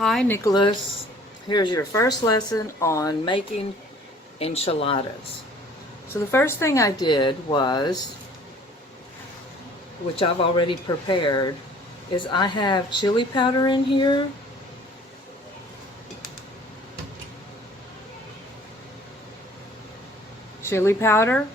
Hi Nicholas, here's your first lesson on making enchiladas. So the first thing I did was, which I've already prepared, is I have chili powder in here. Chili powder.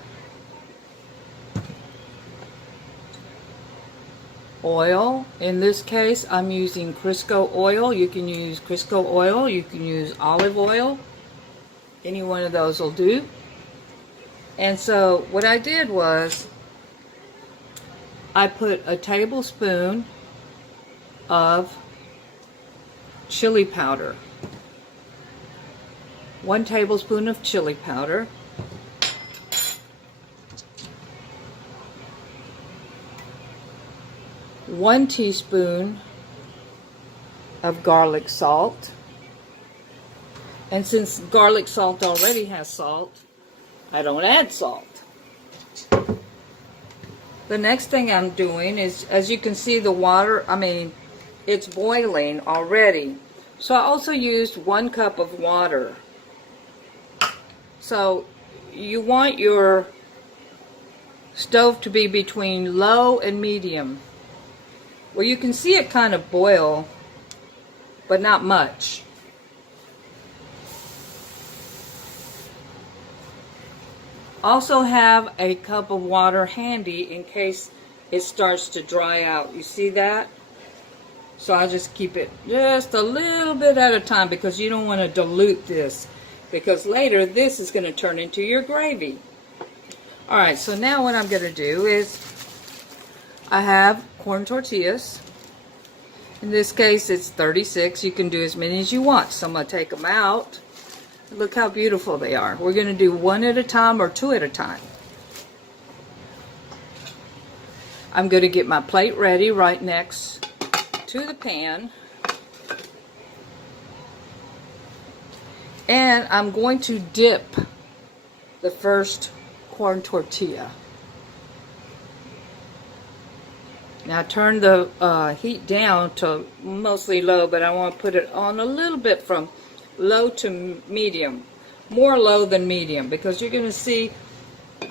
Oil. In this case, I'm using Crisco oil. You can use Crisco oil. You can use olive oil. Any one of those will do. And so what I did was I put a tablespoon of chili powder. 1 tablespoon of chili powder. 1 teaspoon of garlic salt. And since garlic salt already has salt, I don't add salt. The next thing I'm doing is, as you can see, the water, it's boiling already. So I also used 1 cup of water. So you want your stove to be between low and medium. Well, you can see it kind of boil, but not much. Also have a cup of water handy in case it starts to dry out. You see that? So I just keep it just a little bit at a time because you don't want to dilute this, because later this is going to turn into your gravy. Alright, so now what I'm going to do is I have corn tortillas. In this case it's 36. You can do as many as you want. So I'm going to take them out. Look how beautiful they are. We're going to do 1 at a time or 2 at a time. I'm going to get my plate ready right next to the pan. And I'm going to dip the first corn tortilla. Now turn the heat down to mostly low, but I want to put it on a little bit from low to medium. More low than medium, because you're going to see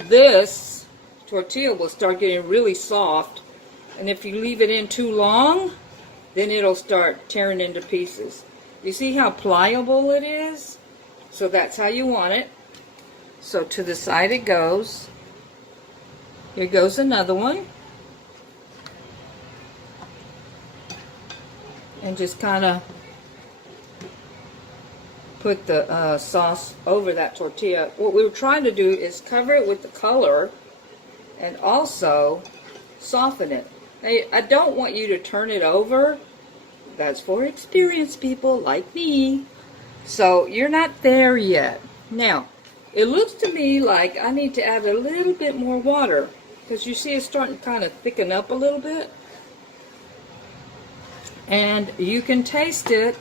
this tortilla will start getting really soft. And if you leave it in too long, then it'll start tearing into pieces. You see how pliable it is? So that's how you want it. So to the side it goes. Here goes another one. And just kind of put the sauce over that tortilla. What we were trying to do is cover it with the color and also soften it. Now, I don't want you to turn it over. That's for experienced people like me. So you're not there yet. Now, it looks to me like I need to add a little bit more water, because you see it's starting to kind of thicken up a little bit. And you can taste it.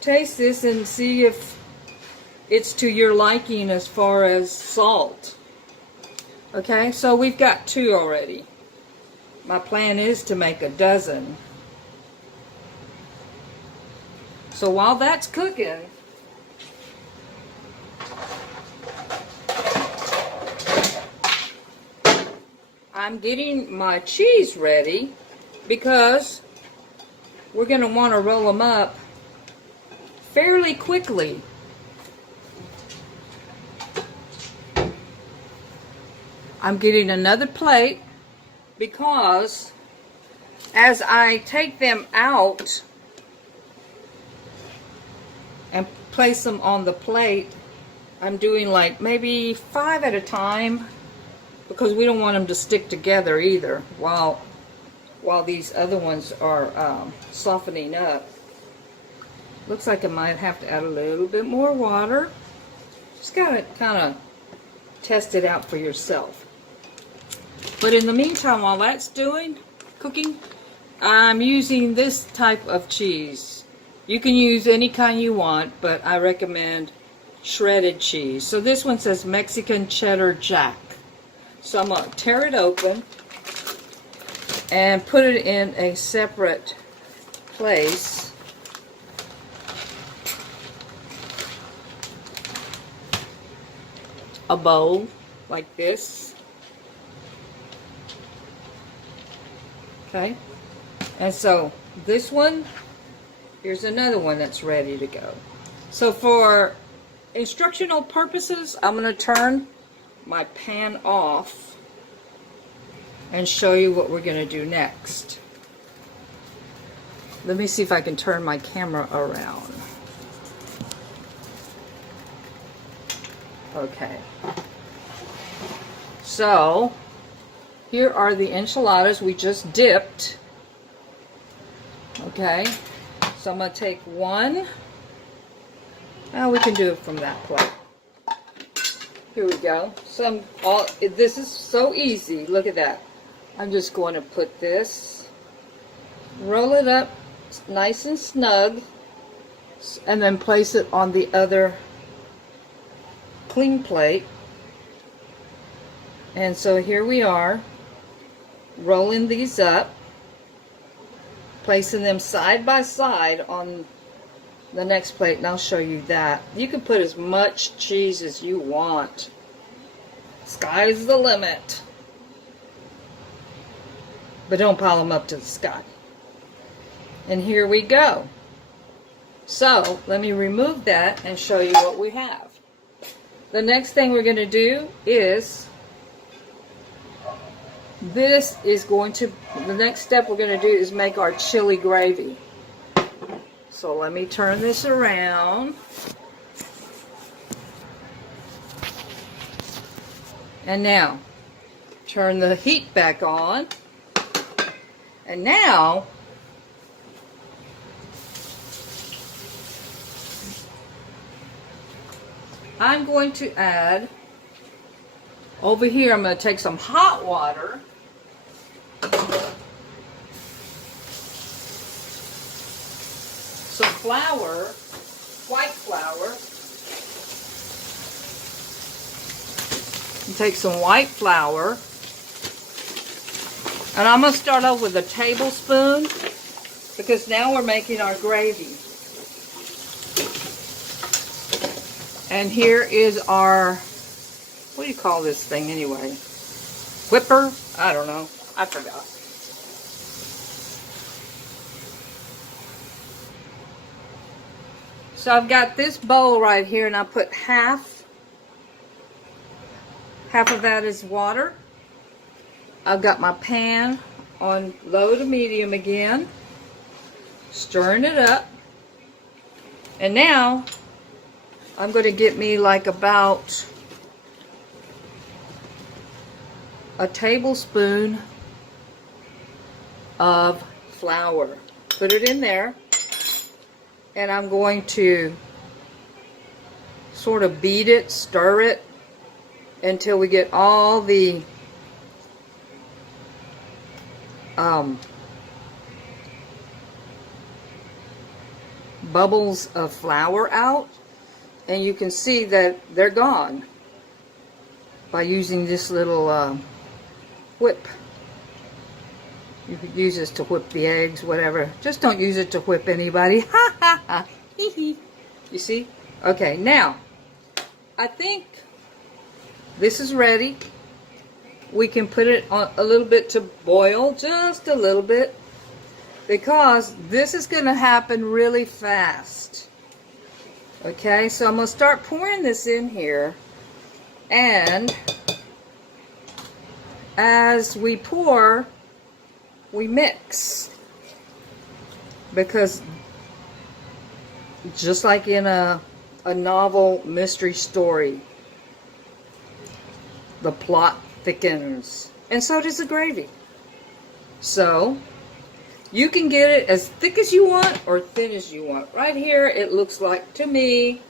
Taste this and see if it's to your liking as far as salt. Okay, so we've got 2 already. My plan is to make a dozen. So while that's cooking, I'm getting my cheese ready, because we're going to want to roll them up fairly quickly. I'm getting another plate because as I take them out and place them on the plate, I'm doing like maybe 5 at a time, because we don't want them to stick together either while these other ones are softening up. Looks like I might have to add a little bit more water. Just gotta kind of test it out for yourself. But in the meantime, while that's cooking, I'm using this type of cheese. You can use any kind you want, but I recommend shredded cheese. So this one says Mexican Cheddar Jack. So I'm going to tear it open and put it in a separate place. a bowl like this. Okay, and so this one, here's another one that's ready to go. So for instructional purposes, I'm going to turn my pan off and show you what we're going to do next. Let me see if I can turn my camera around. Okay. So, here are the enchiladas we just dipped. Okay. So I'm going to take one. Oh, we can do it from that plate. Here we go. This is so easy. Look at that. I'm just going to put this, roll it up nice and snug, and then place it on the other clean plate. And so here we are, rolling these up, placing them side by side on the next plate, and I'll show you that. You can put as much cheese as you want. Sky's the limit. But don't pile them up to the sky. And here we go. So, let me remove that and show you what we have. The next thing we're going to do is, the next step we're going to do is make our chili gravy. So let me turn this around. And now, turn the heat back on. And now, I'm going to add, over here I'm going to take some hot water. Some flour, white flour. And take some white flour. And I'm going to start off with a tablespoon, because now we're making our gravy. And here is our, what do you call this thing anyway? Whipper? I don't know. I forgot. So I've got this bowl right here, and I put half of that is water. I've got my pan on low to medium again, stirring it up. And now I'm going to get me like about a tablespoon of flour. Put it in there, and I'm going to sort of beat it, stir it until we get all the bubbles of flour out, and you can see that they're gone by using this little whip. You could use this to whip the eggs, whatever. Just don't use it to whip anybody. Ha ha ha. Hee hee. You see? Okay, now I think this is ready. We can put it on a little bit to boil, just a little bit, because this is going to happen really fast. Okay, so I'm going to start pouring this in here, and as we pour, we mix, because just like in a novel mystery story, the plot thickens, and so does the gravy. So you can get it as thick as you want or thin as you want. Right here it looks like, to me,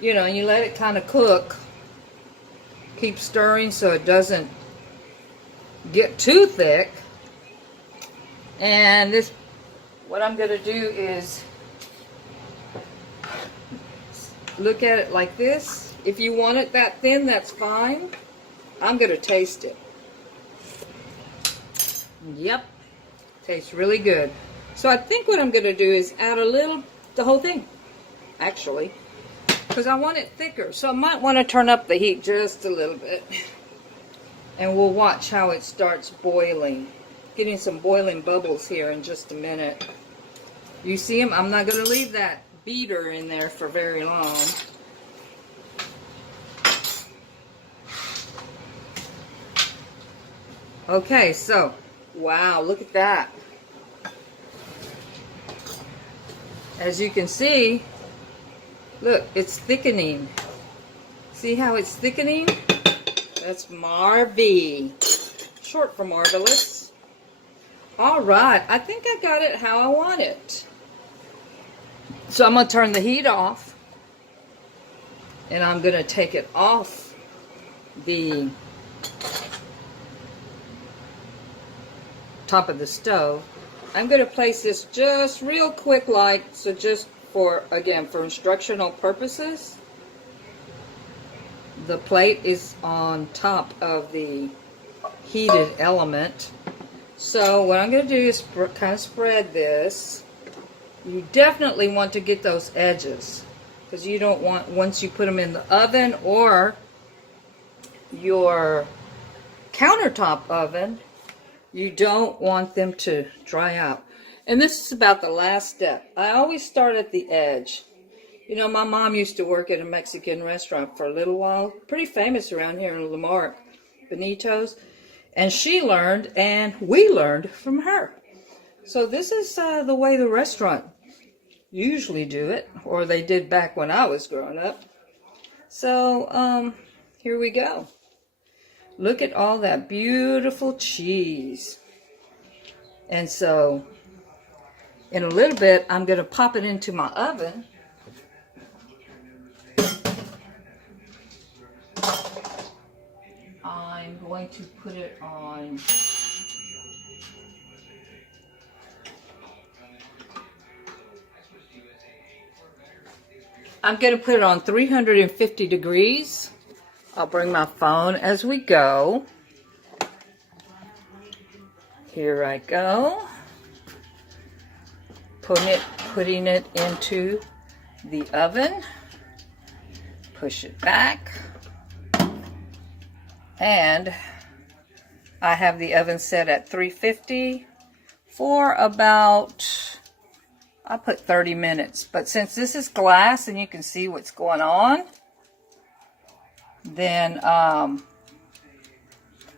you know, you let it kind of cook. Keep stirring so it doesn't get too thick. And this, what I'm going to do is look at it like this. If you want it that thin, that's fine. I'm going to taste it. Yep. Tastes really good. So I think what I'm going to do is add a little, the whole thing, actually. because I want it thicker. So I might want to turn up the heat just a little bit. And we'll watch how it starts boiling. Getting some boiling bubbles here in just a minute. You see them? I'm not going to leave that beater in there for very long. Okay, so, wow, look at that. As you can see, look, it's thickening. See how it's thickening? That's Marvy, short for marvelous. All right, I think I got it how I want it. So I'm going to turn the heat off, and I'm going to take it off the top of the stove. I'm going to place this just real quick, like, so just for, again, for instructional purposes. The plate is on top of the heated element. So what I'm going to do is kind of spread this. You definitely want to get those edges, because you don't want, once you put them in the oven or your countertop oven, you don't want them to dry out. And this is about the last step. I always start at the edge. You know, my mom used to work at a Mexican restaurant for a little while, pretty famous around here in Lamarck, Benito's, and she learned, and we learned from her. So this is the way the restaurant usually do it, or they did back when I was growing up. So here we go. Look at all that beautiful cheese. And so in a little bit, I'm going to pop it into my oven. I'm going to put it on I'm going to put it on 350 degrees. I'll bring my phone as we go. Here I go. Putting it into the oven. Push it back. And I have the oven set at 350 for about, I put 30 minutes. But since this is glass and you can see what's going on, then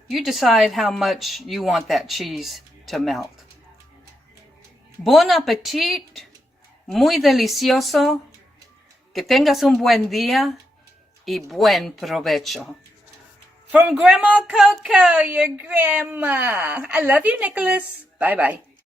you decide how much you want that cheese to melt. Bon appetit, muy delicioso, que tengas un buen día y buen provecho. From Grandma Coco, your grandma. I love you, Nicholas. Bye-bye.